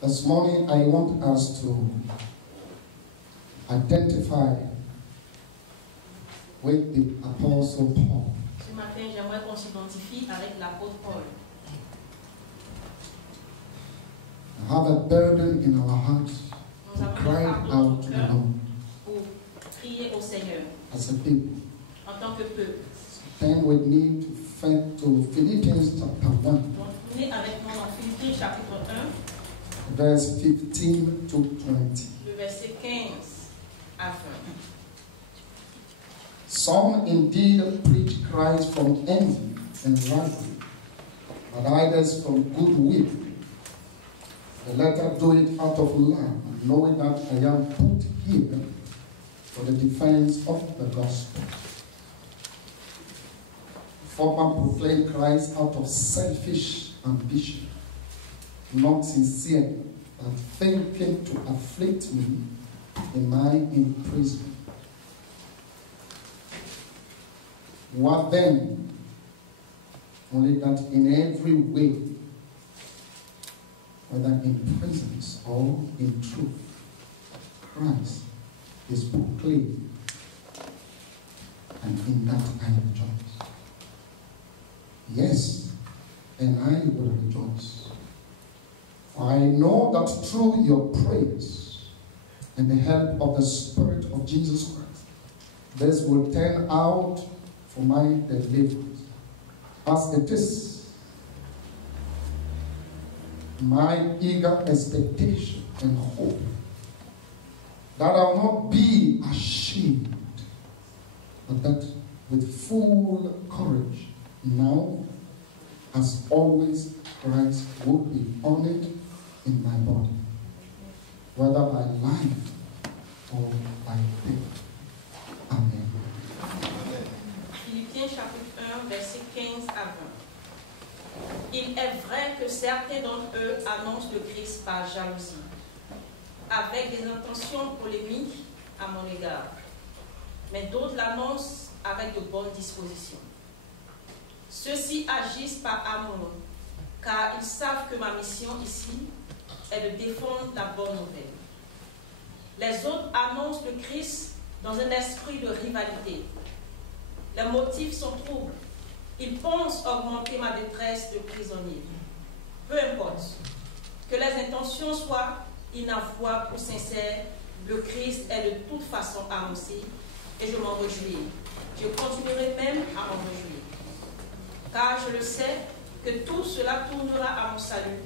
This morning I want us to identify with the Apostle Paul. Ce matin, j'aimerais qu'on s'identifie avec l'apôtre Paul. I have a burden in our hearts Nous to avons cry un fardeau dans out nos to the cœurs Lord pour crier au Seigneur as a people. en tant que peuple. Then we need to Philippians chapter 1, Donc, tournez avec moi dans Philippiens chapitre 1, verse 15 to 20. le verset 15 à 20. Some indeed preach Christ from envy and rivalry, but others from goodwill. The latter do it out of love, knowing that I am put here for the defense of the gospel. Former proclaim Christ out of selfish ambition, not sincere, but thinking to afflict me in my imprisonment. What then? Only that in every way, whether in presence or in truth, Christ is proclaimed, and in that I rejoice. Yes, and I will rejoice. For I know that through your prayers and the help of the Spirit of Jesus Christ, this will turn out for my deliverance, as it is my eager expectation and hope that I will not be ashamed, but that with full courage now, as always, Christ will be honored in my body, whether by life or by death. Amen. Philippiens chapitre 1, verset 15 à 20. Il est vrai que certains d'entre eux annoncent le Christ par jalousie, avec des intentions polémiques à mon égard, mais d'autres l'annoncent avec de bonnes dispositions. Ceux-ci agissent par amour, car ils savent que ma mission ici est de défendre la bonne nouvelle. Les autres annoncent le Christ dans un esprit de rivalité. Les motifs sont troubles. Ils pensent augmenter ma détresse de prisonnier. Peu importe. Que les intentions soient inavouables ou sincères, le Christ est de toute façon annoncé et je m'en réjouis. Je continuerai même à m'en réjouir. Car je le sais que tout cela tournera à mon salut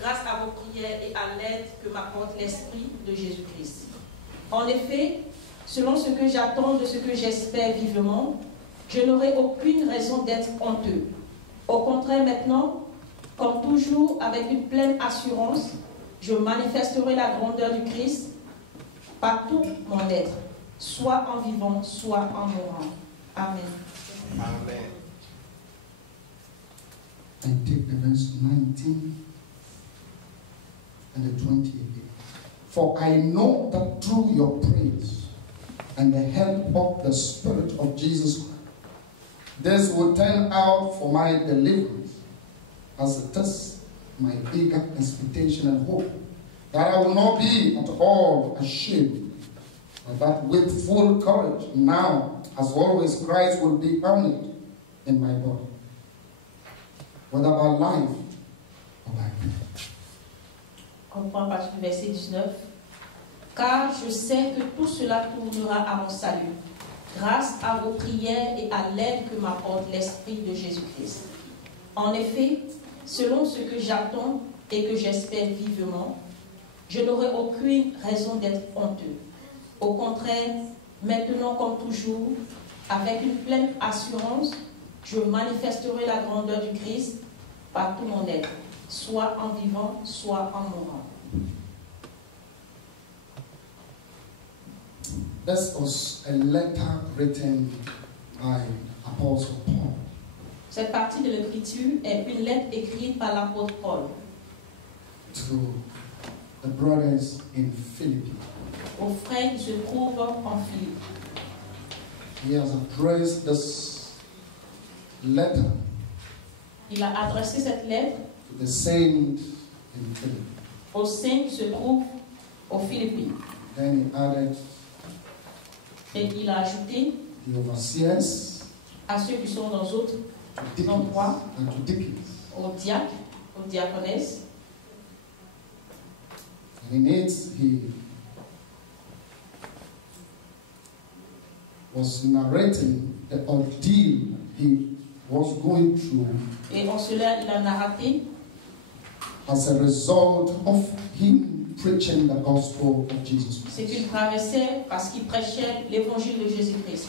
grâce à vos prières et à l'aide que m'apporte l'Esprit de Jésus-Christ. En effet, selon ce que j'attends de ce que j'espère vivement, je n'aurai aucune raison d'être honteux. Au contraire, maintenant, comme toujours, avec une pleine assurance, je manifesterai la grandeur du Christ par tout mon être, soit en vivant, soit en mourant. Amen. Amen. I take the verse 19 and the 20 again. For I know that through your praise and the help of the Spirit of Jesus Christ, this will turn out for my deliverance, as it is my eager expectation and hope, that I will not be at all ashamed, but that with full courage, now, as always, Christ will be honored in my body, whether by life or by death. On prend à partir du verset 19. Car je sais que tout cela tournera à mon salut, grâce à vos prières et à l'aide que m'apporte l'Esprit de Jésus-Christ. En effet, selon ce que j'attends et que j'espère vivement, je n'aurai aucune raison d'être honteux. Au contraire, maintenant comme toujours, avec une pleine assurance, je manifesterai la grandeur du Christ par tout mon être, soit en vivant, soit en mourant. This was a letter written by Apostle Paul Cette partie de l'écriture est une lettre écrite par l'apôtre Paul to the brothers in Philippi. aux frères qui se trouvent en Philippe. He has addressed this letter Il a adressé cette lettre to the saints in Philippi. aux saints qui se trouvent aux Philippines. Then he added Et il a ajouté the overseers, à ceux qui sont dans d'autres to deacons, endroits, and to deacons. aux diacres, aux diaconesses. And in it, he was narrating the ordeal he was going through Et en cela, il a narraté as a result of him preaching the gospel of Jesus ce Christ. qu'il traversait parce qu'il prêchait l'évangile de Jésus-Christ.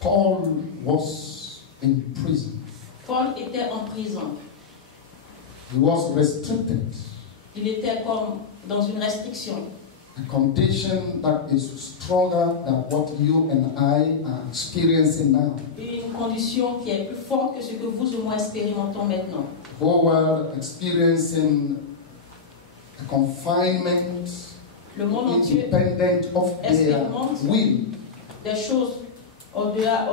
Paul was in prison. Paul était en prison. He was restricted, Il était comme dans une restriction. a condition that is stronger than what you and I are experiencing now. Une condition qui est plus forte que ce que vous ou moi expérimentons maintenant. The whole world experiencing a confinement Le monde entier, independent of their will. des choses au-delà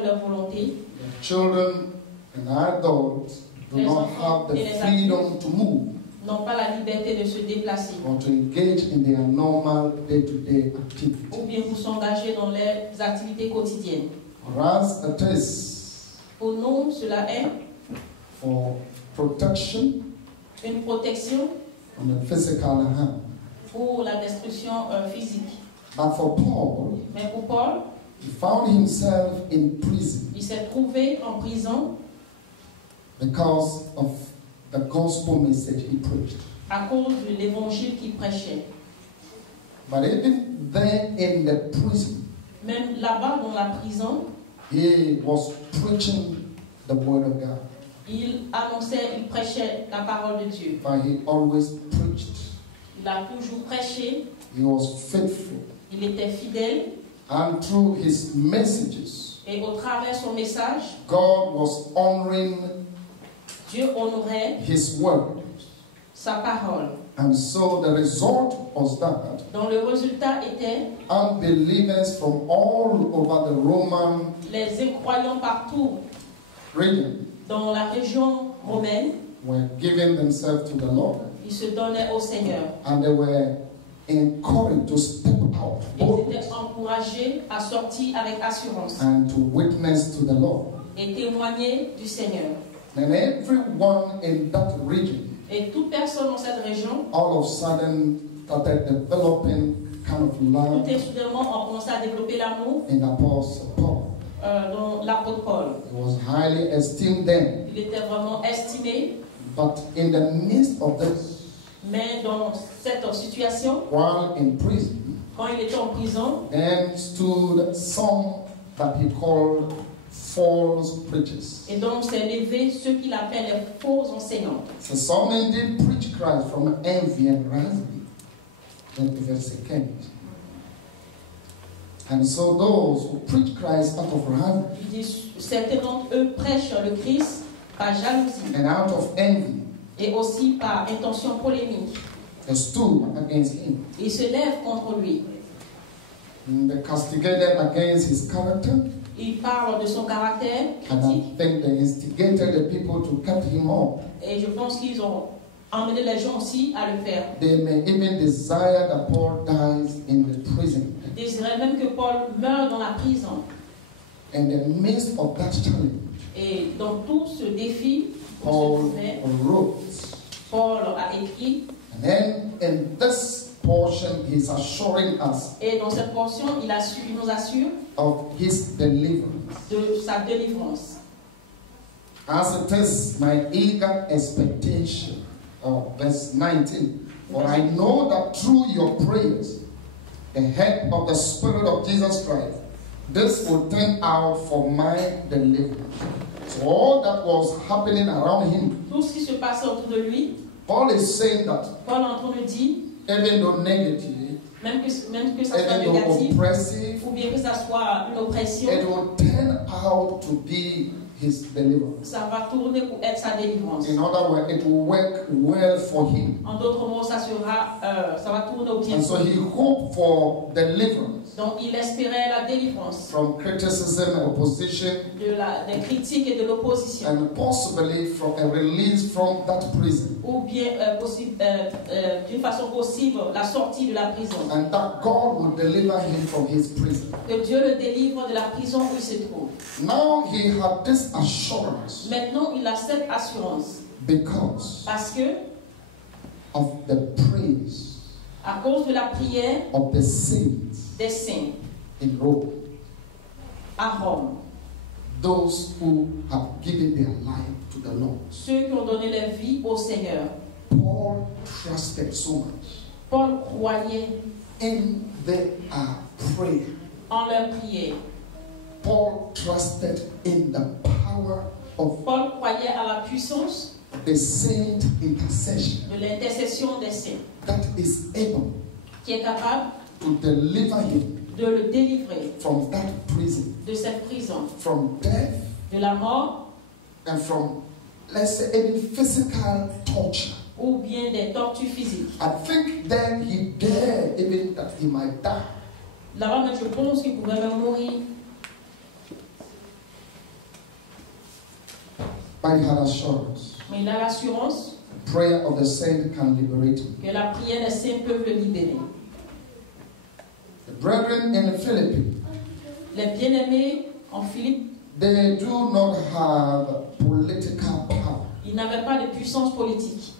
de leur volonté. The children and adults do Les not enfants have the et les freedom to move N'ont pas la liberté de se déplacer or to engage in their normal day-to-day activities. ou bien pour s'engager dans leurs activités quotidiennes. For us, it is Pour nous, cela est for protection une protection from the physical harm. pour la destruction physique. But for Paul, Mais pour Paul, he found himself in prison il s'est trouvé en prison because of the gospel message he preached. à cause de l'évangile qu'il prêchait. But even there in the prison, Même là-bas, dans la prison, he was preaching the word of God. il annonçait, il prêchait la parole de Dieu. But he always preached. Il a toujours prêché, He was faithful. il était fidèle, And through his messages, et au travers de son message, God was honoring Dieu honorait his word. sa parole. And so the result was that Donc le résultat était unbelievers from all over the Roman les incroyants partout region dans la région romaine, were giving themselves to the Lord. ils se donnaient au Seigneur. And they were encouraged to step out Ils boldly étaient encouragés à sortir avec assurance and to witness to the Lord. et témoigner du Seigneur. And everyone in that region Et toute personne dans cette région, all of a sudden started developing kind of tout love est soudainement ont commencé à développer l'amour in Apostle Paul. dans l'apôtre Paul. He was highly esteemed then. Il était vraiment estimé, But in the midst of this, mais dans cette situation, while in prison, quand il était en prison, then stood some that he called false preachers. et donc s'est levé ceux qu'il appelle les faux enseignants. So some indeed preach Christ from envy and rivalry. Then verse 15. And so those who preach Christ out of rivalry Il dit, certains d'entre eux prêchent le Christ par jalousie and out of envy, et aussi par intention polémique. they stood against him. Ils se lèvent contre lui. And they castigated against his character. Ils parlent de son caractère And critique I think they instigated the people to cut him off. et je pense qu'ils ont emmené les gens aussi à le faire. They may even desire that Paul dies in the prison. Ils désiraient même que Paul meure dans la prison. In the midst of that challenge, Et dans tout ce défi, où se Paul trouvait, wrote. Paul a écrit. And then in this portion, he's assuring us Et dans cette portion, il nous assure of his deliverance. de sa délivrance. As it is my eager expectation. Verse 19. For I know that through your prayers, the help of the Spirit of Jesus Christ, this will turn out for my deliverance. So all that was happening around him, Tout ce qui se passe autour de lui, Paul is saying that Paul est en train de dire, even though negative, même que ça soit even though négatif, oppressive, ou bien que ça soit une oppression, it will turn out to be his deliverance. ça va tourner pour être sa délivrance. In other words, it will work well for him. En d'autres mots, ça va tourner au bien. And so he hoped for deliverance Donc il espérait la délivrance from criticism, opposition, des critiques et de l'opposition. and possibly from a release from that prison. Ou bien d'une façon possible la sortie de la prison. And that God will deliver him from his prison. Que Dieu le délivre de la prison où il se trouve. Now he had this assurance Maintenant il a cette assurance. because Parce que of the praise à cause de la prière of the saints des saints in Rome, à Rome, those who have given their life to the Lord. ceux qui ont donné leur vie au Seigneur. Paul trusted so much Paul croyait in their prayer. en leur prière. Paul trusted in the power of Paul croyait à la puissance the saint intercession de l'intercession des saints, that is able qui est capable to deliver him de le délivrer from that prison, de cette prison, from death, de la mort and from, let's say, even physical torture. ou bien des tortures physiques. I think then he dared even that he might die. Là-bas, mais je pense qu'il pouvait même mourir. But he had assurance. Mais il a l'assurance The prayer of the saint can liberate him. que la prière des saints peut le libérer. The brethren in the Philippines, Les bien-aimés en Philippe, they do not have political power. ils n'avaient pas de puissance politique.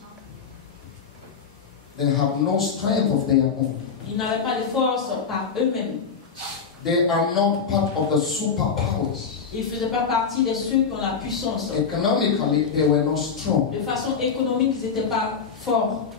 They have no strength of their own. Ils n'avaient pas de force par eux-mêmes. They are not part of the superpowers. Ils ne faisaient pas partie de ceux qui ont la puissance. Economically, they were not strong. De façon économique, ils n'étaient pas forts.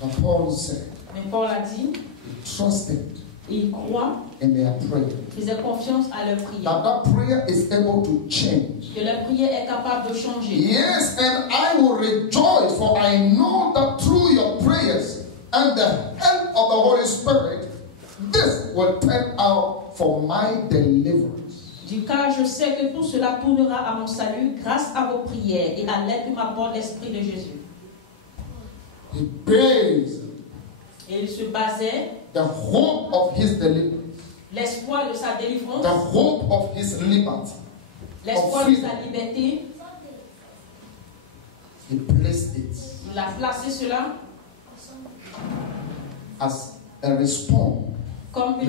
But Paul said Mais Paul a dit, he trusted ils croient, in their prayer. ils faisaient confiance à leur prière. That prayer is able to change. Que leur prière est capable de changer. Yes, and I will rejoice, for I know that through your prayers and the help of the Holy Spirit, this will turn out for my deliverance. Du car je sais que tout cela tournera à mon salut grâce à vos prières et à l'aide que m'apporte l'Esprit de Jésus. He based Et il se basait the hope of his deliverance, l'espoir de sa the délivrance, hope of his liberty. l'espoir de sa liberté. He placed it Il a placé cela as a response, comme une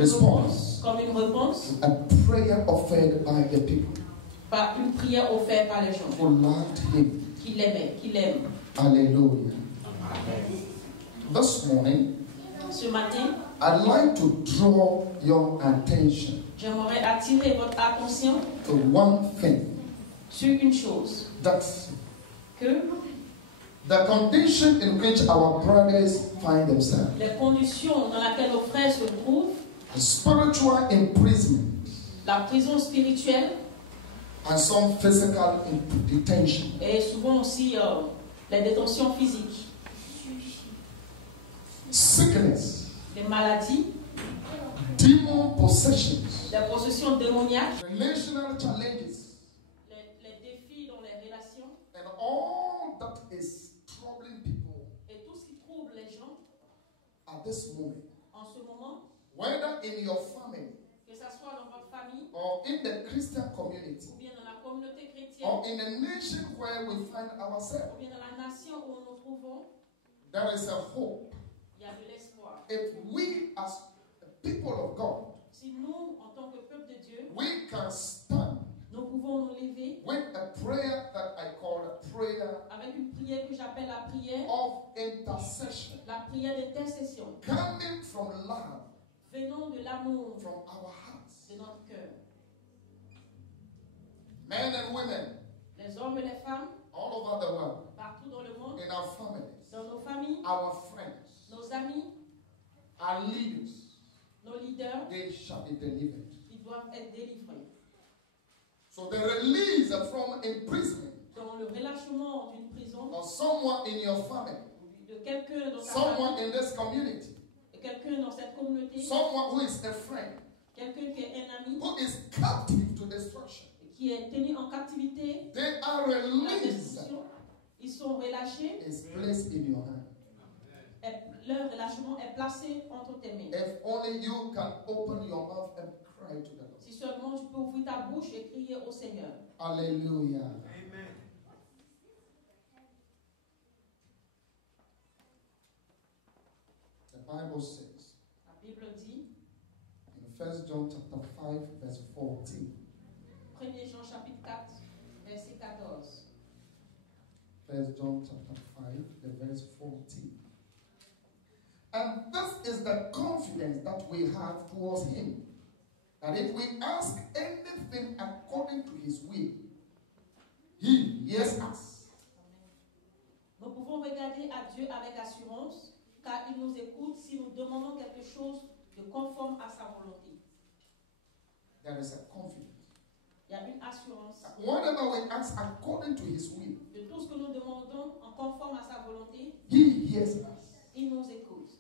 réponse, a prayer offered by the people par une prière offerte par les gens who loved him. qui l'aimaient, qui l'aiment. Hallelujah. This morning, Ce matin, I'd like to draw your attention j'aimerais attirer votre attention to one thing, sur une chose, that que the condition in which our brothers find themselves, les conditions dans lesquelles nos frères se trouvent, the spiritual imprisonment la prison spirituelle and some physical detention, et souvent aussi les détentions physiques, sickness, les maladies, demon possessions, les possessions démoniaques, relational challenges, les défis dans les relations and all that is troubling people et tout ce qui trouble les gens at this moment, en ce moment, whether in your family que ce soit dans votre famille or in the Christian community ou bien dans la communauté chrétienne or in the nation where we find ourselves, ou bien dans la nation où nous nous trouvons, there is a hope. il y a de l'espoir. If we as people of God, Si nous, en tant que peuple de Dieu, we can stand nous pouvons nous lever with a prayer that I call a prayer avec une prière que j'appelle la prière, of intercession, la prière d'intercession, coming from love, venant de l'amour from our hearts, de notre cœur. men and women Les hommes et les femmes, all over the world, partout dans le monde, in our families, dans nos familles, our friends, nos amis, our leaders, nos leaders, they shall be delivered. ils doivent être délivrés. So the release from imprisonment Dans le relâchement d'une prison, of someone in your family, de quelqu'un dans sa someone famille, in this community, de quelqu'un dans cette communauté, someone who is a friend, quelqu'un qui est un ami, who is captive to destruction, qui est tenu en captivité, they are la released, destruction, ils sont relâchés, is placed in your hand. et leur relâchement est placé entre tes mains. If only you can open your mouth and cry to the Lord. Si seulement tu peux ouvrir ta bouche et crier au Seigneur. Hallelujah. Amen. The Bible says La Bible dit, in 1 John chapter 5, verse 14. 1 Jean chapitre 4, verset 14. 1 John chapter 5, the verse 14. And this is the confidence that we have towards him, that if we ask anything according to his will, he hears us. Nous pouvons regarder à Dieu avec assurance, car il nous écoute si nous demandons quelque chose de conforme à sa volonté. There is a confidence. Il y a une assurance Whatever we ask according to his will, de tout ce que nous demandons en conforme à sa volonté, he hears us. il nous écoute.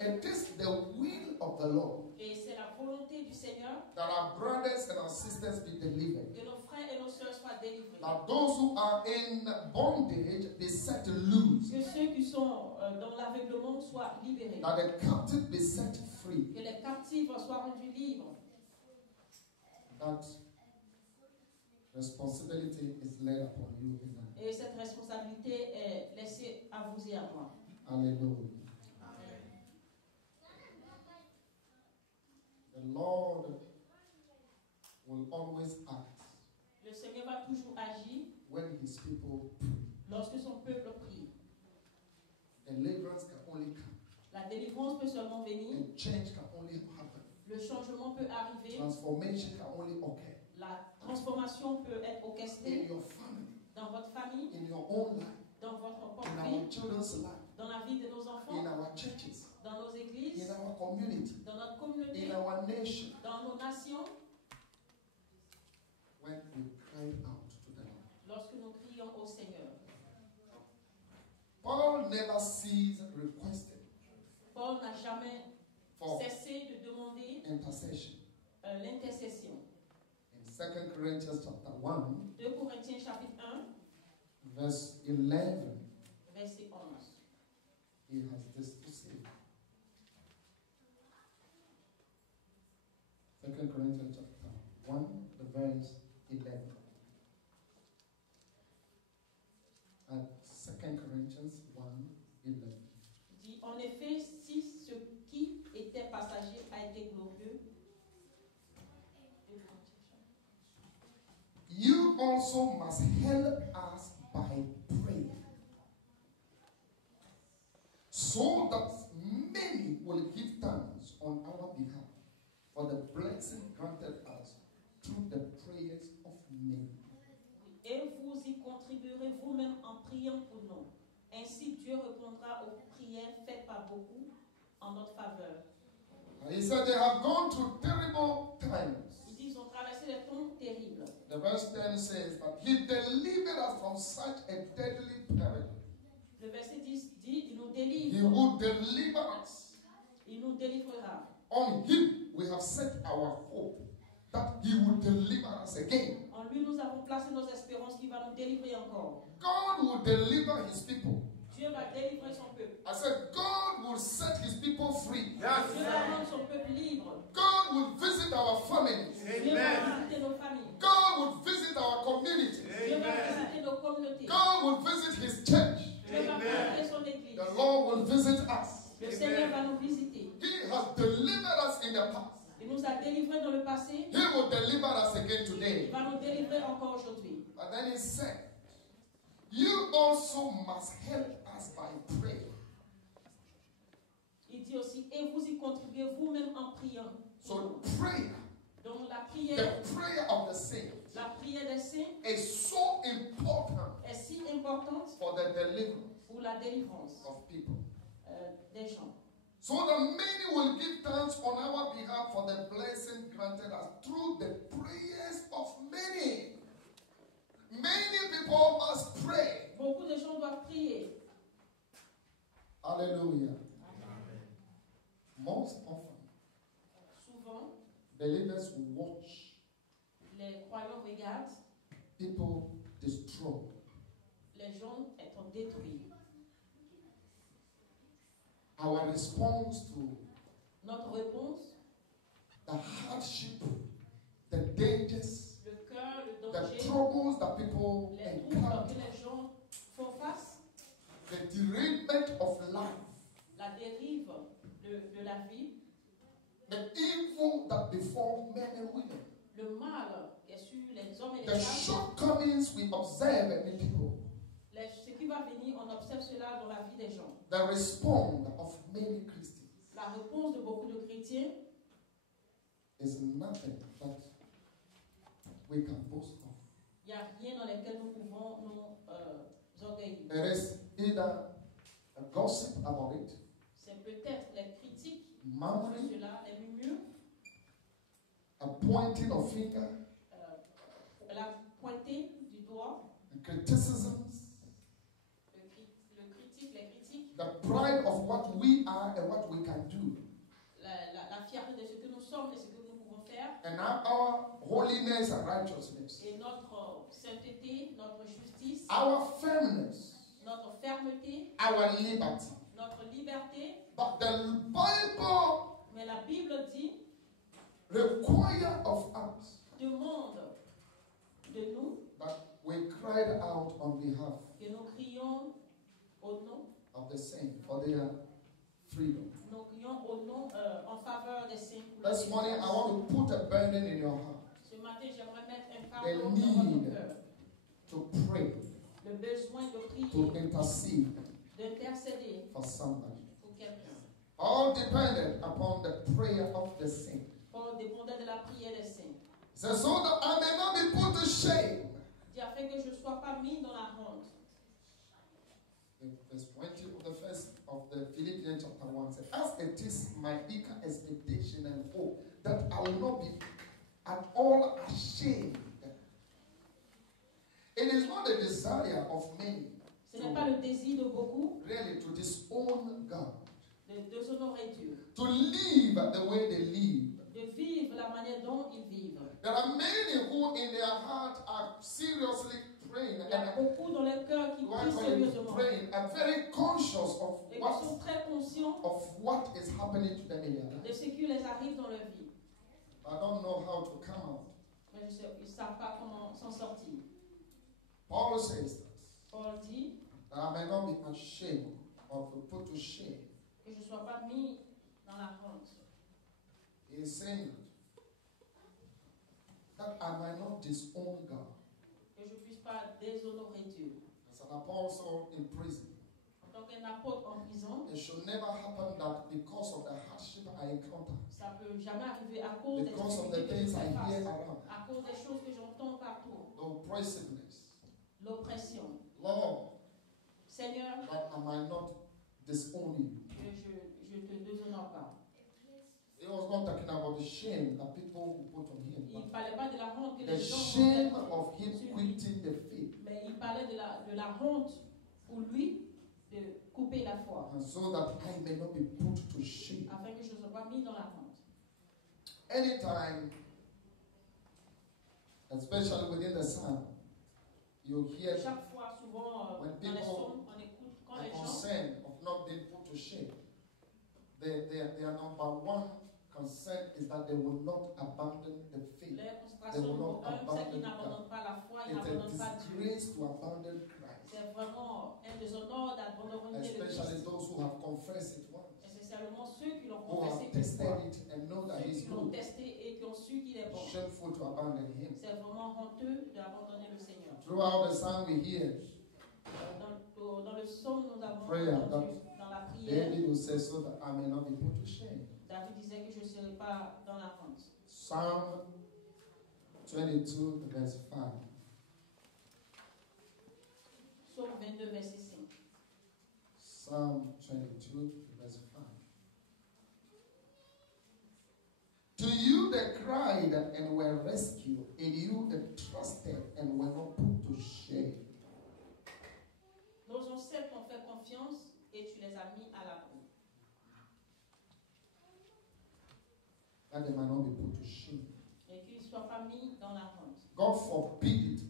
It is the will of the Lord Et c'est la volonté du Seigneur that our brothers and our sisters be delivered. que nos frères et nos sœurs soient délivrés. That those who are in bondage be set loose. Que ceux qui sont dans l'aveuglement soient libérés. That the captive be set free. Que les captifs soient rendus libres. That responsibility is laid upon you and I. Et cette responsabilité est laissée à vous et à moi. Hallelujah. The Lord will always act Le Seigneur va toujours agir when his people pray. lorsque son peuple prie. Deliverance can only come. La délivrance peut seulement venir. And change can only happen. Le changement peut arriver. Transformation can only occur. La transformation peut être In orchestrée your family, dans votre famille, in your own life, dans votre propre in vie, our children's life, dans la vie de nos in enfants, our churches, dans nos in églises, our community, dans notre communauté, in our nation, dans nos nations, when we cry out to the Lord. lorsque nous crions au Seigneur. Paul never ceased requesting Paul n'a jamais for cessé de demander intercession. l'intercession. In 2 Corinthians chapter 1, 2 Corinthiens chapitre 1, verse 11, verset 11. he has this to say. 2 Corinthians chapter 1, the verse 11. And 2 Corinthians 1, 11. Il dit, en effet, si ce qui était passager a été glorieux, You also must help us by prayer, so that many will give thanks on our behalf for the blessing granted us through the prayers of many. et vous y contribuerez vous-même en priant pour nous. Ainsi, Dieu répondra aux prières faites par beaucoup en notre faveur. And he said they have gone through terrible times. Il dit, ils ont traversé des temps terribles. The verse 10 says that he delivered us from such a deadly peril. Le verset 10 dit, il nous He délivre. will deliver us. Il nous délivrera. On him we have set our hope that he will deliver us again. En lui, nous avons placé nos espérances qu'il va nous délivrer encore. God will deliver his people. Dieu va délivrer son peuple. I said, God will set his people free. Dieu va rendre son peuple libre. God will visit our families. Dieu va visiter nos familles. God will visit our communities. Dieu va visiter nos communautés. God will visit his church. Dieu va visiter son église. The Lord will visit us. Le Seigneur va nous visiter. He has delivered us in the past. Il nous a délivrés dans le passé. He will deliver us again Il today. va nous délivrer encore aujourd'hui. But then he said, you also must help us by prayer. Il dit aussi, et vous y contribuez vous-même en priant. So prayer, Donc la prière, the prayer of the saints, la prière des saints is so important est si importante for the deliverance pour la délivrance of people. des gens. So that many will give thanks on our behalf for the blessing granted us through the prayers of many. Many people must pray. Beaucoup de gens doivent prier. Hallelujah. Most often, Souvent, believers watch les croyants regardent people destroy. les gens être détruits. our response to Notre réponse, the hardship, the dangers, le cœur, le the danger, troubles that people les troubles encounter, que les gens font face, the derailment of life, la dérive de la vie, the evil that befall men and women, le mal qui est sur les hommes et les the femmes, shortcomings we observe in people, ce qui va venir, on observe cela dans la vie des gens. the response of many Christians La réponse de beaucoup de chrétiens is nothing that we can boast of. il n'y a rien dans lequel nous pouvons nous orgueillir. It is either a gossip about it, C'est peut-être les critiques sur murmuring, cela, les murmures, a pointing of finger, la pointée du doigt, criticisms, le critique, les critiques, the pride of what we are and what we can do, la fierté de ce que nous sommes et ce que nous pouvons faire, and our holiness and righteousness, et notre sainteté, notre justice, our firmness, notre fermeté, our liberty. notre liberté. But the Bible Mais la Bible dit, requires of us demande de nous that we cried out on behalf que nous crions au nom, of the saints for their freedom. nous crions au nom en faveur des saints. Pour This morning, I want to put a burden in your heart Ce matin, j'aimerais mettre un The fardeau dans need. votre cœur. to pray, Le besoin de prier, to intercede d'intercéder for somebody. pour quelqu'un. All dependent upon the prayer of the saint. Paul dépendait de la prière des saints. It says, so that I may not be put to shame. Il dit afin que je ne sois pas mis dans la honte. In verse 20 of the first of the Philippians chapter 1 says, as it is my eager expectation and hope that I will not be at all ashamed. It is not the desire of many Ce n'est pas le désir de beaucoup really to disown God, de déshonorer Dieu, to live the way they live. de vivre la manière dont ils vivent. There are many who in their heart are seriously praying Il y a and beaucoup dans leur cœur qui prient sérieusement praying and very conscious of et qui sont très conscients what is happening to them in their life. de ce qui les arrive dans leur vie. I don't know how to come out. Mais ils ne savent pas comment s'en sortir. Paul says this, Paul dit that I may not be ashamed or put to shame. que je ne sois pas mis dans la honte. He is saying that I might not disown God. Que je ne puisse pas déshonorer Dieu. As an apostle in prison, En tant qu'un apôtre en prison, it should never happen that because of the hardship I encounter, ça ne peut jamais arriver à cause des because of the difficultés que je things I fais hear face, around, à cause des choses que j'entends partout, the oppressiveness. l'oppression. Lord, Seigneur, that I might not disown you. je ne te déshonore pas. He was not talking about the shame that people put on him, Il ne but parlait pas de la honte que the les gens shame ont of him quitting the faith, mais il parlait de la honte pour lui de couper la foi, and so that I may not be put to shame. afin que je ne sois pas mis dans la honte. Anytime, especially within the psalm, you hear Chaque fois, souvent, When dans les people psaumes, on écoute quand a les gens, concern of not being put to shame. Their number one concern is that they will not abandon the faith. leur They concentration will numéro not un, c'est abandon qu'ils God. n'abandonnent pas la foi, ils It's a n'abandonnent pas Dieu. disgrace to abandon Christ, C'est vraiment un déshonneur d'abandonner le especially Christ. those who have confessed it once, Et c'est seulement ceux qui l'ont who confessé have qu'une fois, tested it and know that ceux He's qui l'ont good. testé et qui ont su qu'il est bon. Shameful to abandon Him. C'est vraiment honteux d'abandonner le Seigneur. Throughout the psalm, we hear Dans le psaume, nous avons Prayer, entendu, dans la prière, David will say, so that I may not be put to shame. David disait que je ne serai pas dans la honte. Psalm 22, verse 5. Psaume 22, verset 5. Psalm 22, verse 5. To you they cried and were rescued. In you they trusted and were not put to shame. Nos ancêtres t'ont fait confiance et tu les as mis à l'abri. That they might not be put to shame. Et qu'ils ne soient pas mis dans la honte. God forbid it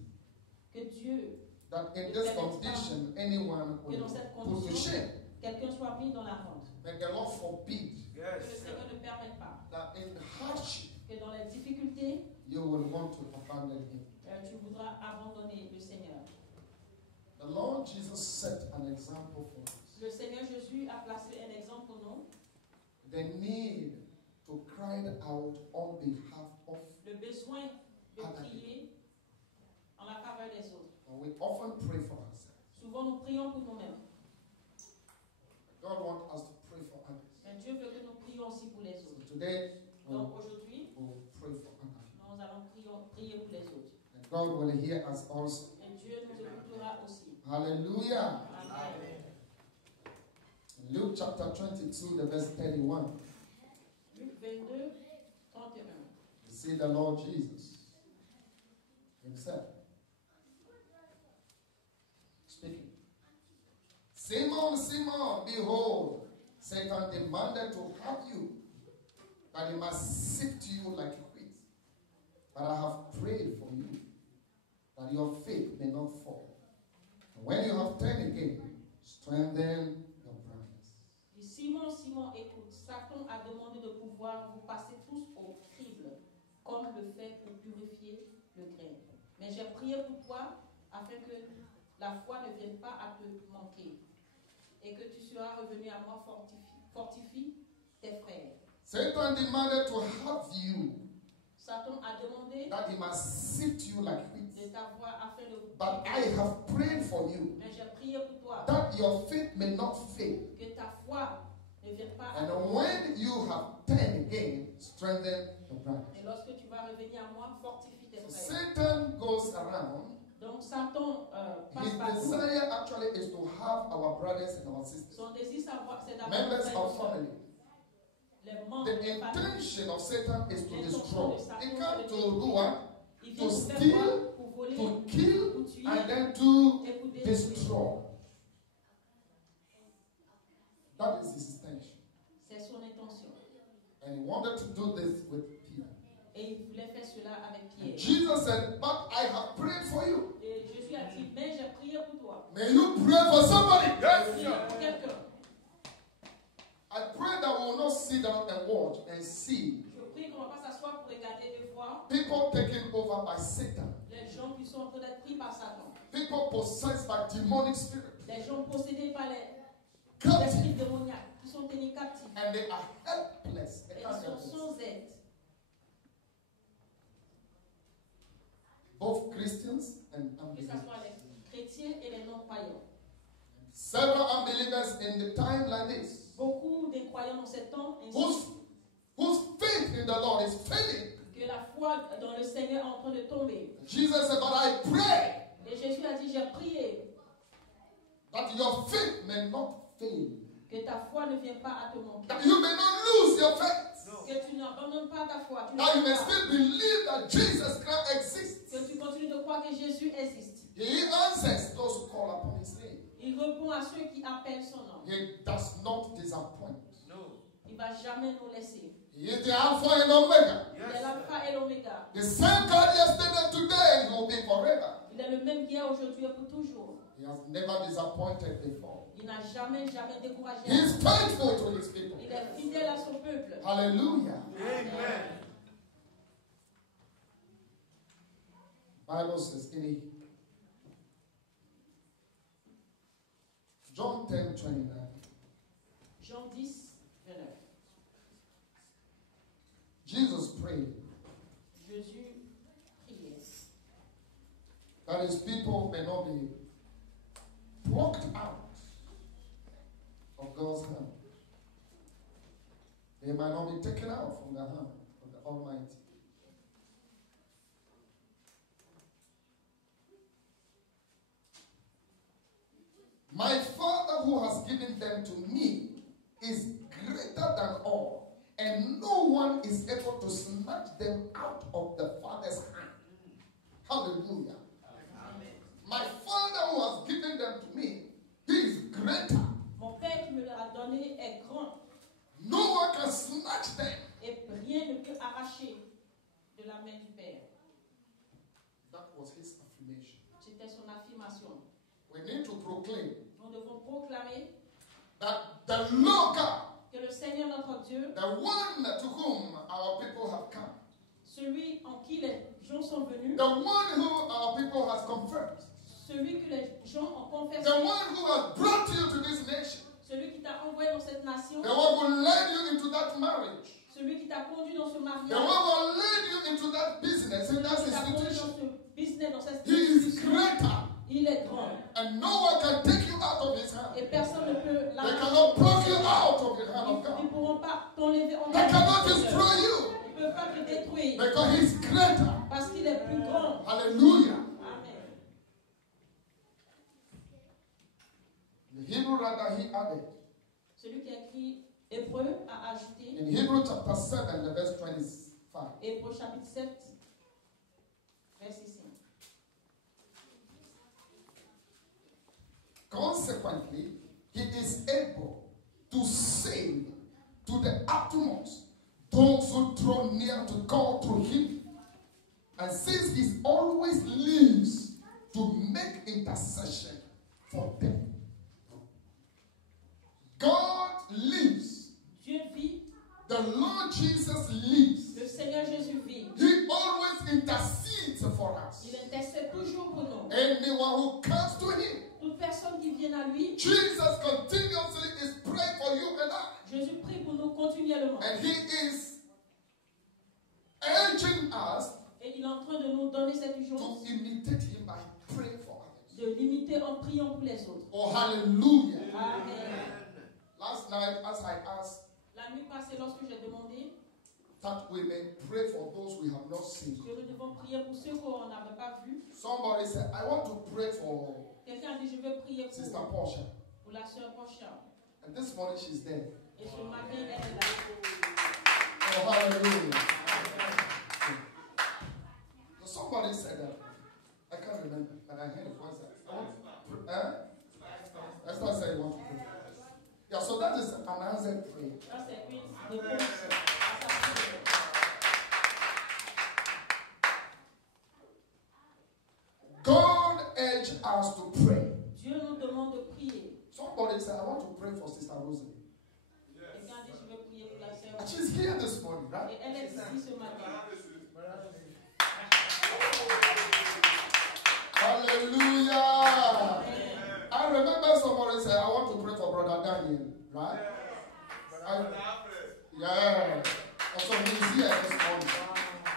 Que Dieu, that in this condition anyone que will dans cette be put to condition, shame. quelqu'un soit mis dans la honte. May the Lord forbid Que le Seigneur ne permette pas that in hardship que dans les difficultés, you will want to abandon Him. tu voudras abandonner le Seigneur. The Lord Jesus set an example for us. Le Seigneur Jésus a placé un exemple pour nous. The need to cry out on behalf of. Le besoin de prier en la faveur des autres. And we often pray for ourselves. Souvent nous prions pour nous-mêmes. God wants us to pray for others. Mais Dieu veut que nous prions aussi pour les So autres. today, Donc aujourd'hui, we'll pray for others. nous allons prier pour les autres. And God will hear us also. Et Dieu nous écoutera aussi. Hallelujah. Amen. In Luke chapter 22, the verse 31. Luc 22, 31. You see the Lord Jesus Himself speaking. Simon, Simon, behold, Satan demanded to have you, that he must sift you like wheat. But I have prayed for you, that your faith may not fall. And when you have turned again, strengthen your brothers. Et Simon, Simon, écoute, Satan a demandé de pouvoir vous passer tous au crible, comme le fait pour purifier le grain. Mais j'ai prié pour toi, afin que la foi ne vienne pas à te manquer, et que tu seras revenu à moi fortifie tes frères. Satan demanded to have you, Satan a demandé that he must sift you like wheat. de t'avoir afin de vous. But I have prayed for you, Mais j'ai prié pour toi, that your faith may not fail. que ta foi ne vienne pas à te And manquer. when you have turned again, strengthen your brothers. Et lorsque tu vas revenir à moi, fortifie tes So frères. Satan goes around. Donc Satan passe His partout. desire actually is to have our brothers and our sisters, Son désir, c'est d'avoir members of family. les membres The de la famille. intention of Satan is to L'intention destroy. de Satan, He c'est comes de to do détruire. what? Il vient To pour faire steal, quoi? Pour voler, to kill, pour tuer, and then to et pour détruire. destroy. That is his intention. C'est son intention. And he wanted to do this with Peter. Et il voulait faire cela avec Pierre. Jesus said, but I have prayed for you. Et Jésus a dit, mais j'ai prié pour toi. May you pray for somebody. Priez pour quelqu'un. I pray that we will not sit down and watch and see Je prie qu'on ne va pas s'asseoir pour regarder et voir people taken over by Satan. les gens qui sont en train d'être pris par Satan. People possessed by demonic spirits. Les gens possédés par les Captive. esprits démoniaques qui sont tenus captifs. And they are helpless. They Et can't ils help sont themselves. sans aide. Both Christians and Que ce unbelievers. soit les chrétiens et les non-croyants. Several unbelievers in the time like this, Beaucoup des croyants dans ces temps insistent whose faith in the Lord is failing. que la foi dans le Seigneur est en train de tomber. Jesus said, but I pray Et Jésus a dit, j'ai prié that your faith may not fail. que ta foi ne vienne pas à te manquer. That you may not lose your faith. Que tu n'abandonnes pas ta foi. Tu That you may n'abandonnes pas. still believe that Jesus Christ exists. Que tu continues de croire que Jésus existe. He answers those who call upon his name. Il répond à ceux qui appellent son nom. He does not disappoint. Il ne va jamais nous laisser. He is the Alpha and Omega. Il est l'alpha et l'oméga. The same God yesterday, today, he will be forever. Il est le même hier, aujourd'hui et pour toujours. He has never disappointed before. Il n'a jamais découragé. He is faithful to his people. Il est fidèle à son peuple. Hallelujah. Amen. Bible says in John 10:29. Jean 10, 29. Jesus prayed Jésus priait that his people may not be plucked out of God's hand. They might not be taken out from the hand of the Almighty. My Father who has given them to me is greater than all, and no one is able to snatch them out of the Father's hand. Hallelujah. Amen. My Father who has given them to me, he is greater. Mon Père qui me l'a donné est grand No one can snatch them. et rien ne peut arracher de la main du Père. That was his affirmation. C'était son affirmation. We need to proclaim Nous devons proclamer that the Lord God Seigneur notre Dieu, the one to whom our people have come, celui en qui les gens sont venus, the one who our people has confirmed, celui que les gens ont confessé, the one who has brought you to this nation, celui qui t'a envoyé dans cette nation, the one who led you into that marriage, celui qui t'a conduit dans ce mariage, the one who led you into that business, in that celui qui t'a conduit dans institution. ce business, dans cette He is institution, greater, il est grand. and no one can take you out of his hand. Et personne ne peut They l'arracher. cannot pluck you out of the hand of Ils ne God. pourront pas t'enlever en They cannot Ils destroy you ne peuvent pas te détruire because he's greater. parce qu'il est plus grand. Hallelujah. Amen. The Hebrew writer, he added, Celui qui a écrit Hébreu a ajouté, in Hebrew chapter 7, the verse 25, Hébreu chapitre 7, verset 5. consequently, he is able to save to the uttermost those who draw near to God through him. And since he always lives to make intercession for them, God lives. Dieu vit, The Lord Jesus lives. le Seigneur Jésus vit. He always intercedes for us. Il intercède toujours pour nous. Anyone who comes to him, Toute personne qui vient à lui, Jesus continuously is praying for you and I. Jésus prie pour nous continuellement. And he is urging us Et il est en train de nous donner cette to urgence imitate him by praying for others. de l'imiter en priant pour les autres. Oh, hallelujah. Amen. Last night, as I asked La nuit passée, lorsque j'ai demandé that we may pray for those we have not seen, que nous devons prier pour ceux qu'on n'avait pas vus, somebody said, I want to pray for quelqu'un a dit je veux prier Sister pour Portia. la sœur Portia. And this morning she's there. Et ce matin, elle est là. Oh, hallelujah. So somebody said that. I can't remember, but I heard a voice that I want to pray. Esther said, I want to pray. Yeah, so that is an answered prayer. Ça, c'est une réponse à sa prière. God urged us to pray. Dieu nous demande de prier. Somebody said, I want to pray for Sister Rosalie. Quelqu'un a dit je veux prier pour la sœur. And she's here this morning, Et right? elle est ici ce matin. Hallelujah. I remember somebody said, I want to pray for Brother Daniel, right? Yeah. And so he's here this morning.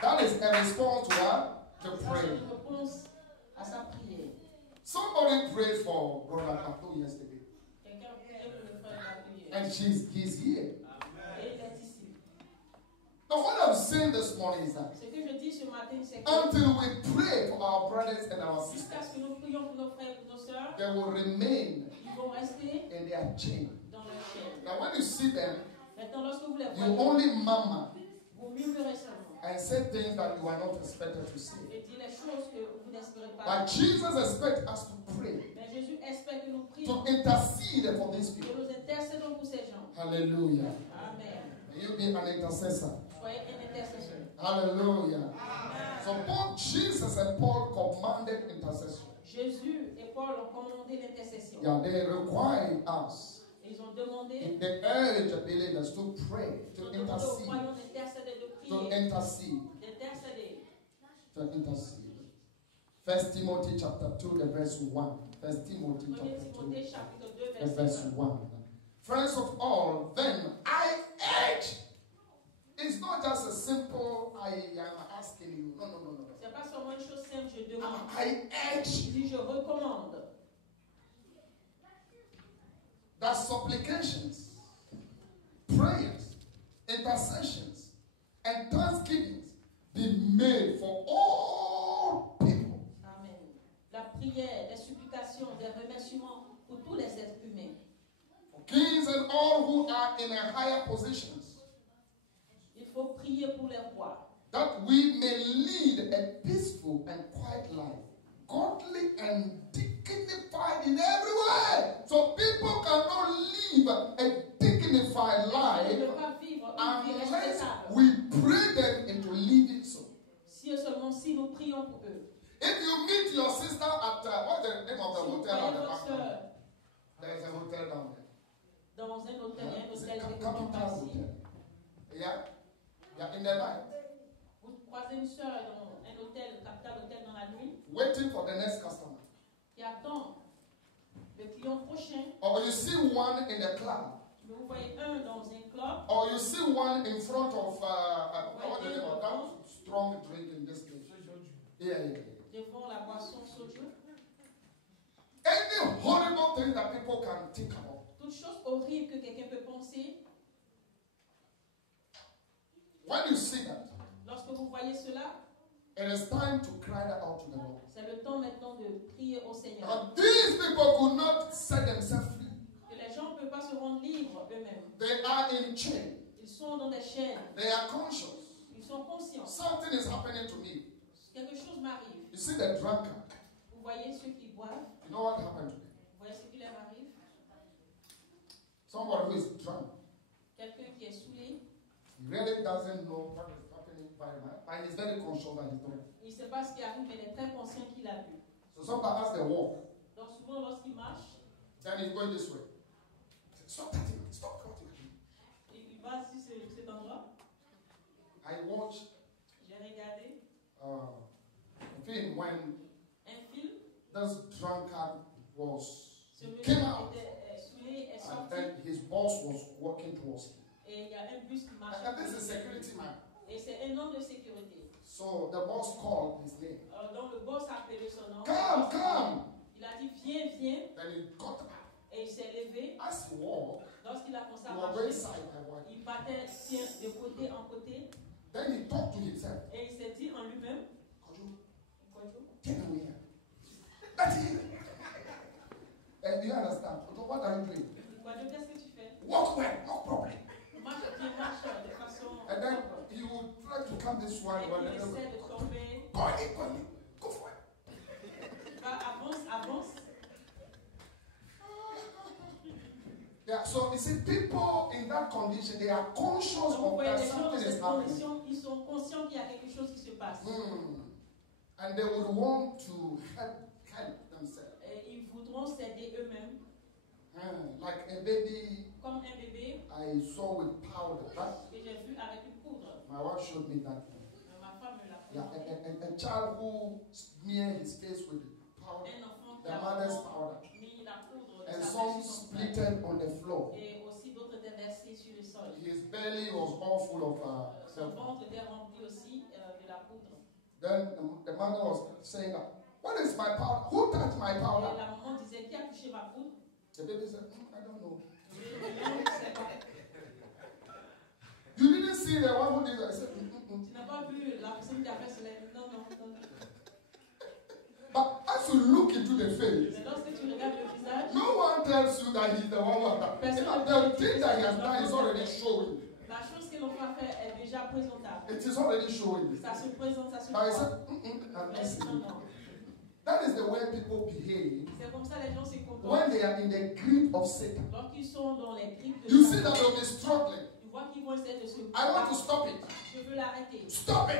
That is a response to what? To Ça, c'est pray. une réponse à sa prière. Somebody prayed for Brother Kato yesterday. Quelqu'un a prié pour le frère Gabriel. And he's here. Et il est ici. Now what I'm saying this morning is that Ce que je dis ce matin, c'est que until we pray for our brothers and our jusqu'à sisters, ce que nous prions pour nos frères et pour nos sœurs, they will remain ils vont rester in their chain. dans leur chair. Now when you see them, Maintenant, lorsque vous les you voyez, only murmur vous murmurez seulement and say things that you are not expected to say. et dire les choses que vous n'espérez pas. But Jesus expects us to pray, Mais Jésus espère que nous prions, to intercede for these que people. nous intercédons pour ces gens. Hallelujah. Amen. May you be an intercessor. Soyez un intercesseur. Hallelujah. So both Jesus and Paul commanded intercession. Jésus et Paul ont commandé l'intercession. Yeah, they require us. Ils ont demandé They urge believers to pray, ils ont to demandé aux intercede, croyants d'intercéder, de to prier, intercede, d'intercéder. to intercede. 1 Timothy chapter 2, the verse 1. 1 Timothy 1 chapter 2, Timothée chapitre 2 the verset verse 1. 1. Friends of all, then I urge. It's not just a simple I am asking you. No. C'est pas seulement une chose simple, je demande. I urge Je dis, je recommande that supplications, prayers, intercessions, and thanksgivings be made for all people. Amen. La prière, les supplications, des remerciements pour tous les êtres humains. For kings and all who are in a higher positions, Il faut prier pour les rois, that we may lead a peaceful and quiet life, godly and dignified in every way. So people cannot live a dignified ils ne life peuvent pas vivre une vie unless respectable. we pray them into living so. Si et seulement si nous prions pour eux. If you meet your sister at what's the name of the Si vous hotel voyez at the votre back? sœur, There is a hotel down there. dans un hôtel, un It's hôtel a de capital Paris. hotel. Yeah? Yeah, in the night. Vous croisez une soeur dans un hôtel, capital hôtel dans la nuit, Waiting for the next customer. qui attend le client prochain. Or you see one in the club. Mais vous voyez un dans un club. Or you see one in front of what's the name of that strong drink in this place? Yeah. Devant la boisson soju. Any horrible thing that people can think about. Toute chose horrible que quelqu'un peut penser. When you see that, Lorsque vous voyez cela, it is time to cry that out to the Lord. c'est le temps maintenant de prier au Seigneur. But these people could not set themselves free. Que les gens ne peuvent pas se rendre libres eux-mêmes. They are in chain. Ils sont dans des chaînes. They are conscious. Ils sont conscients. Something is happening to me. Quelque chose m'arrive. You see the drunkard. Vous voyez ceux qui boivent. You know what happened to them? Vous voyez ce qui leur arrive. Somebody who is drunk. Quelqu'un qui est saoulé. He really doesn't know what is happening very much, but he's very conscious that he's drunk. Il ne sait pas ce qui arrive, mais il est très conscient qu'il a bu. So sometimes as they walk, Donc souvent lorsqu'il marche, then he's going this way. Stop touching me. Stop touching me. il va sur cet endroit. I watched J'ai regardé a film when un film. this drunkard was Ce monsieur came out, était saoulé, est and sorti. then his boss was walking towards him. Et il y a un bus qui marche. And this is security man. Et c'est un homme de sécurité. So the boss called his name. Donc le boss a appelé son nom. Come. Il a dit viens, viens. Then he got up. Et il s'est levé. As he walked, Lorsqu'il a commencé à he was going marcher, side by one. il battait de côté en côté. Then he talked to himself. Et il s'est dit en lui-même, Kojo, take away here. That's it. And you understand? So what are you doing? Kojo, qu'est-ce que tu fais? Walk well, walk properly. Marche bien, marche de façon. And then he would try to come this Et one. il essaie de tomber. Go for it. Avance. Yeah, so you see, people in that condition, they are conscious Donc, vous of voyez, that les gens dans something is cette happening. condition, ils sont conscients qu'il y a quelque chose qui se passe. And they would want to help themselves. Et ils voudront s'aider eux-mêmes. Like a baby Comme un bébé I saw with powder. That, que j'ai vu avec une poudre. my wife showed me that. Ma femme me l'a Yeah, fait. a child who smeared his face with powder, Un enfant qui the a mother's powder, mis la poudre de and sa some main sur son frère. splitted on the floor. Et aussi d'autres étaient versés sur le sol. His belly was all full of Son ventre était rempli aussi de la poudre. Then the mother was saying, "What is my powder? Who touched my Et powder?" la maman disait, qui a touché ma poudre? The baby said, "I don't know." Je ne sais pas. You didn't see the one who did that. I said, Tu n'as pas vu la personne qui a fait cela? Non. But as you look into the face, Mais lorsque tu regardes le visage, no one tells you that he's the one who has done. The thing that he has done is already showing. la chose que l'enfant a fait est déjà présentable. It is already showing. Ça se présente, ça se But I voit. said, I'm Mais listening. non. That is the way people behave C'est comme ça les gens se when comportent. they are in the grip of Satan. Lorsqu'ils sont dans les grippes de You see Satan, that they'll be struggling. tu vois qu'ils vont essayer de se I want to stop it. Je veux l'arrêter. Stop it.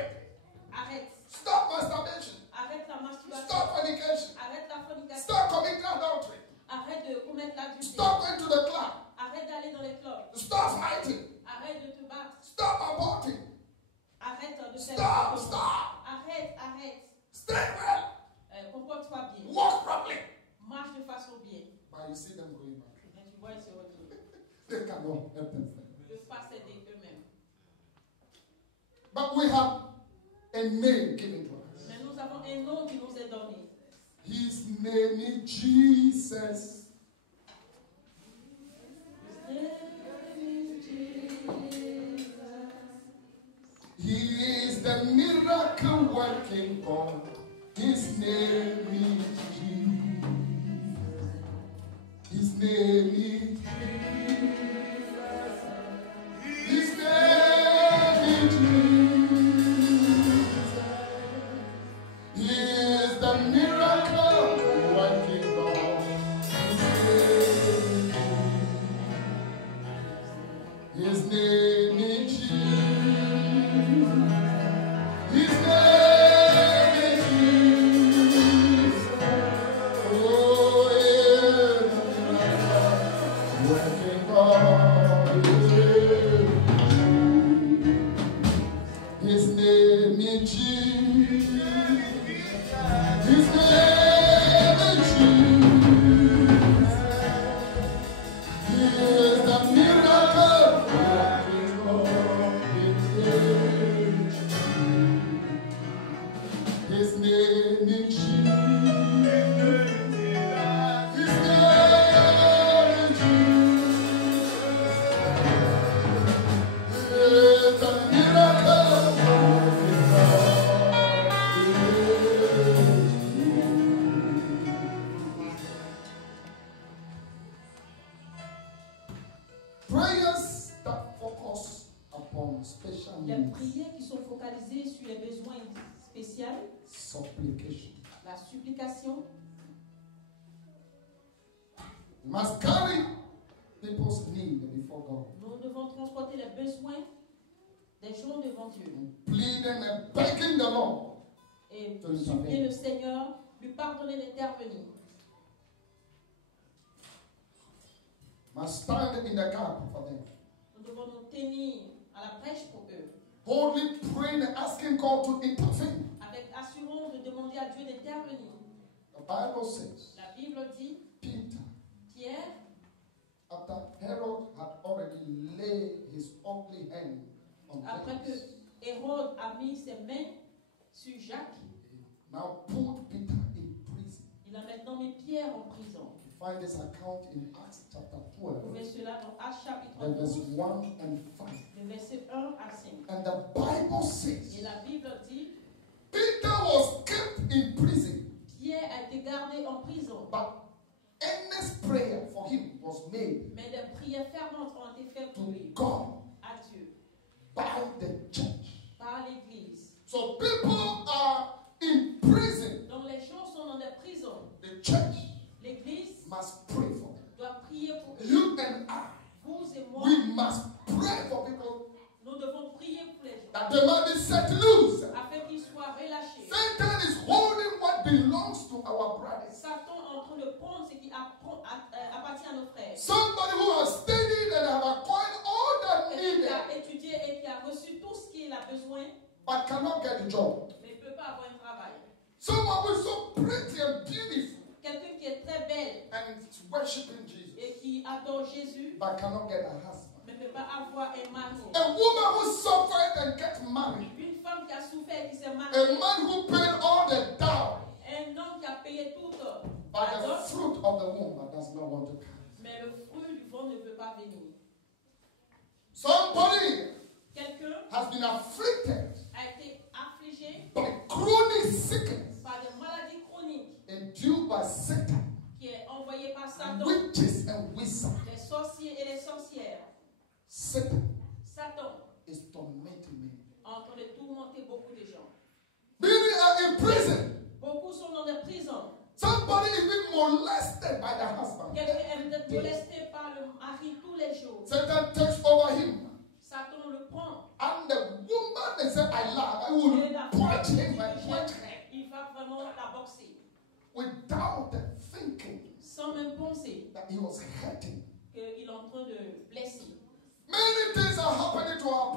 Arrête. Stop masturbation. Arrête la masturbation. Stop fornication. Arrête la fornication. Stop committing adultery. Arrête de commettre l'adultère. Stop going to the club. Arrête d'aller dans les clubs. Stop fighting. Arrête de te battre. Stop aborting. Arrête de faire Stop. Arrête. Stay well. Comporte-toi bien. Walk properly. Marche de façon bien. But you see them going back. Et tu vois, ils se retournent. They cannot help themselves. Ils ne peuvent pas s'aider eux-mêmes. But we have a name given to us. Mais nous avons un nom qui nous est donné. His name is Jesus. He is the miracle working God. His name is Jesus. His name is Jesus. His name is Jesus. He is the miracle working God. His name is Jesus. His name is Jesus. Oh, yeah. Working God. Prayers that focus upon special Les needs, prières qui sont focalisées sur les besoins spéciaux, supplication. la supplication, We must carry people's need before God. nous devons transporter les besoins des gens devant Dieu Pleading and begging the Lord. et To supplier intervene. le Seigneur, lui pardonner d'intervenir. Must stand in the gap for them. Nous devons nous tenir à la brèche pour eux, Boldly praying and asking God to intervene. avec assurance de demander à Dieu d'intervenir. The Bible says La Bible dit, Peter, Pierre, after Herod had already laid his ugly hand on après que James, Hérode a mis ses mains sur Jacques, now put Peter in prison. il a maintenant mis Pierre en prison. You find this account in Acts chapter Vous 12, trouvez cela dans Actes chapitre verse 12, 1 and 5. le verset 1 à 5. And the Bible Et says la Bible dit, Peter was kept in prison, Pierre a été gardé en prison, but earnest prayer for him was made mais des prières ferventes ont été faites pour to lui, God à Dieu, by the church. par l'Église. So people are in prison. Donc les gens sont dans des prisons. The church L'Église must pray for them. doit prier pour eux. You and I, Vous et moi, we must pray for people nous devons prier pour les gens, that they might be set loose. afin qu'ils soient relâchés. Satan is holding what belongs to our brothers. Satan est en train de prendre ce qui appartient à nos frères. Somebody who has studied and have acquired all that Quelqu'un qui a needed, étudié et qui a reçu tout ce qu'il a besoin, but cannot get the job. mais ne peut pas avoir un travail. Someone who is so pretty and beautiful Quelqu'un qui est très belle and is worshiping Jesus, et qui adore Jésus, but cannot get a husband. mais ne peut pas avoir un mari. A woman who suffered and get married. Une femme qui a souffert et qui s'est A mariée. man who paid all the down. Un homme qui a payé tout But la the dot, fruit of the womb does not want to come. mais le fruit du vent ne peut pas venir. Somebody Quelqu'un has been afflicted a été affligé by chronic sickness par des maladies chroniques induced by Satan, qui est envoyé par Satan, witches and wizards. les sorciers et les sorcières. Satan Satan is tormenting me. est en train de tourmenter beaucoup de gens. Many are in prison. Beaucoup sont dans des prisons. Somebody is being molested by the husband. Quelqu'un est molesté par le mari tous les jours. Satan takes over him. Satan le prend. And the woman they said, I love, I will Et la punch femme him qui and le punch jette, her. il va vraiment la boxer. Without thinking Sans même penser that he was hurting. qu'il est en train de blesser. Many things are happening to our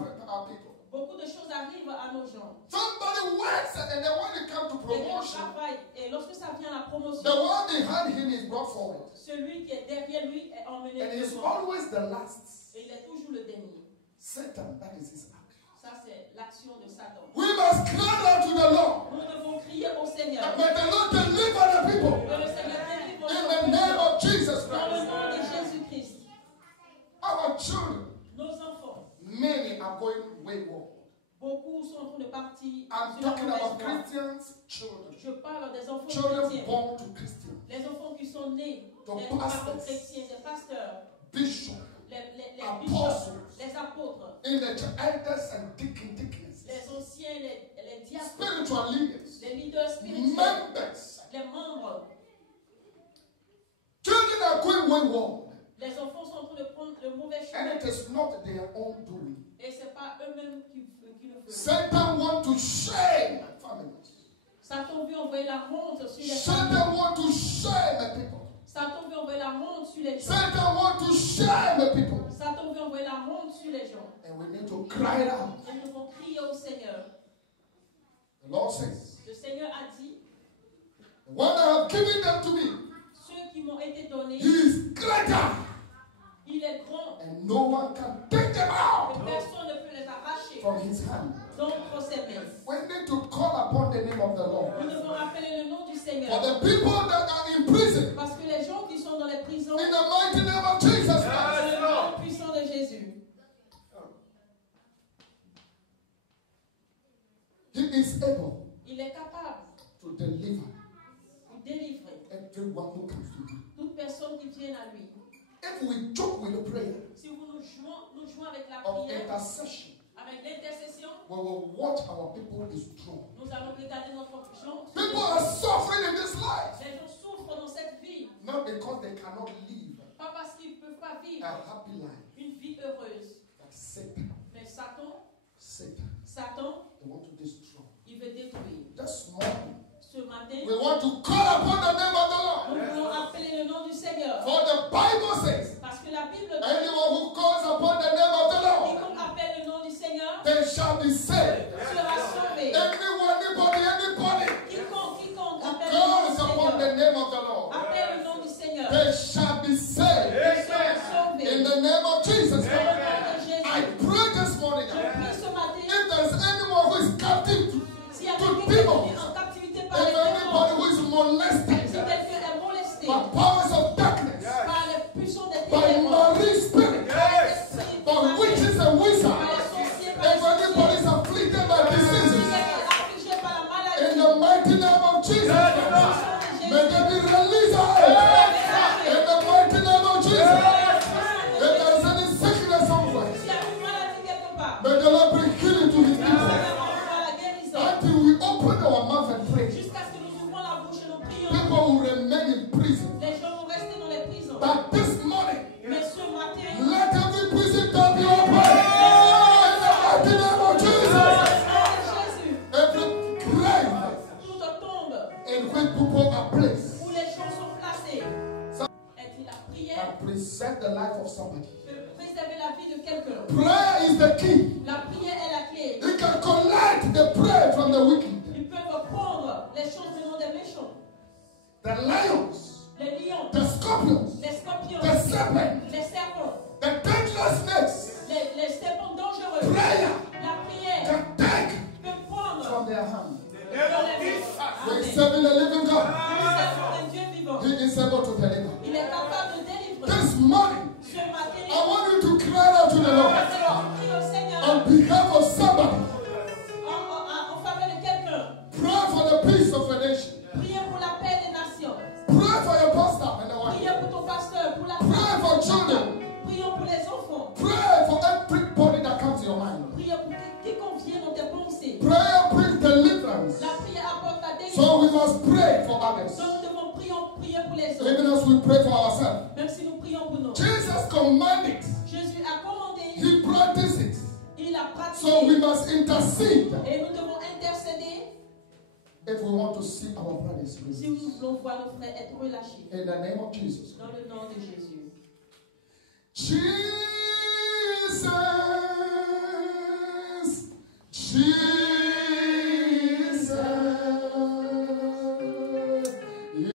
people. Beaucoup de choses arrivent à nos gens. Somebody works and then when it comes to Quelqu'un promotion, travaille et lorsque ça vient à la the promotion, one behind him is brought forward. celui qui est derrière lui est emmené And he's devant. always the last. Et il est toujours le dernier. Satan, that is his act. Ça, c'est l'action de Satan. We must cry out to the Lord. Nous devons crier au Seigneur. That may the Lord deliver the people. Que le Seigneur délivre In the name of Jesus dans le Christ. nom de Jésus-Christ. Our children, Nos enfants, many are going wayward. beaucoup sont en train de partir I'm sur la talking mauvaise about voie. Christians' children. Je parle des enfants Children chrétiens. born to Christians. Les enfants qui sont nés To des parents pastors. chrétiens, des pasteurs, Bishop. les Apostles. bishops, les apôtres, In the church, elders and deaconesses. les anciens, les diacres, Spiritual leaders. les leaders spirituels, Members. les membres. Children are going wayward. Les enfants sont en train de prendre le mauvais And chemin. it is not their own doing. Et ce n'est pas eux-mêmes qui le font. Satan wants to shame families. Satan veut envoyer la honte sur les familles. Satan wants to shame people. Satan veut envoyer la honte sur les gens. Satan wants to shame people. Satan veut envoyer la honte sur les gens. And we need to cry it out. Et nous devons crier au Seigneur. The Lord says, Le Seigneur a dit, the one that have given them to me, ceux qui m'ont été donnés, he is greater. il est grand. And no one can take them out Que personne ne peut les arracher from his hand. d'entre ses mains. We need to call upon the name of the Lord. Nous devons appeler le nom du Seigneur. For the people that are in prison, Parce que les gens qui sont dans les prisons, in the mighty name of Jesus dans Christ, le nom puissant de Jésus, He is able il est capable to deliver de délivrer everyone who comes to Him. toute personne qui vient à lui. If we joke with the prayer Si nous jouons avec la of prière, intercession, avec l'intercession, we will watch our people is strong. nous allons regarder notre gens. People are suffering in this life, Les gens souffrent dans cette vie, not because they cannot live pas parce qu'ils ne peuvent pas vivre a happy life. une vie heureuse. But Satan, Mais Satan, they want to destroy. il veut détruire. This morning, Ce matin, we want to call upon the name of the Lord. nous voulons appeler le nom du Seigneur. For the Bible says, Parce que la Bible dit, anyone who calls upon the name of the Lord, quiconque appelle le nom du Seigneur they shall be saved. sera sauvé. Anyone, anybody Quiconque who appelle le nom calls du upon the Seigneur, name of the Lord, appelle le nom du Seigneur, they shall be saved. ils seront sauvés. In the name of Jesus. Dans le nom de Jésus, I pray this morning, je prie ce matin, if there's anyone who is captive, s'il y a to quelqu'un qui est demons, en captivité if par les anybody démons, who is si molested quelqu'un est molesté by powers of darkness, par les puissants des by ténèbres, marine spirits, par les esprits, by par witches and les wizards, sorciers, par les if anybody is sorciers, afflicted by qui diseases, est affligé par la in maladie, the mighty name of Jesus, dans le nom de may Jésus, they be released out. In the mighty name of Jesus. If there is any sickness somewhere, s'il y a une maladie quelque part, may the Lord bring healing to His people. Seigneur, envoie la guérison. Until we open our mouth and pray, Jusqu'à ce que nous ouvrons la bouche et nous prions, people will remain in prison. les gens vont rester dans les prisons. But this morning, Mais ce matin, let every prison door be open. In the mighty name of Jesus. Jésus, Every grave toute tombe in which people are placed où les gens sont placés, est-il la prière can preserve the life of somebody. peut préserver la vie de quelqu'un. Prayer is the key. La prière est la clé. It can collect the prey from the wicked. Ils peuvent prendre les choses venant des méchants. The lions, Les lions, the scorpions, les scorpions, the serpent, les serpents, the dangerous snakes. les serpents dangereux. Prayer La prière can take peut prendre from their hand. dans les mains. We Amen. serve the living God. Nous servons un Dieu vivant. He is able to deliver. Il est capable de délivrer. This morning, Ce matin, I want you to cry out to the Lord on prie au Seigneur on behalf of somebody. en faveur de quelqu'un. Pray for the peace of a nation. Priez pour la paix des nations. Pray for your pastor and the wife. Priez pour ton pasteur, pour la Pray femme. for children. Prions pour les enfants. Pray for everybody that comes to your mind. Priez pour quiconque vient dans tes pensées. Prayer brings deliverance. La prière apporte la délivrance. So we must pray for others. Donc nous devons prier pour les autres. Even as we pray for ourselves. Même si nous prions pour nous. Jesus commanded. Jésus a commandé. He practiced it. Il a So we pratiqué. must intercede Et nous devons intercéder if we want to see our brothers si released. nous voulons voir nos frères être relâchés. In the name of Jesus. Dans le nom de Jésus.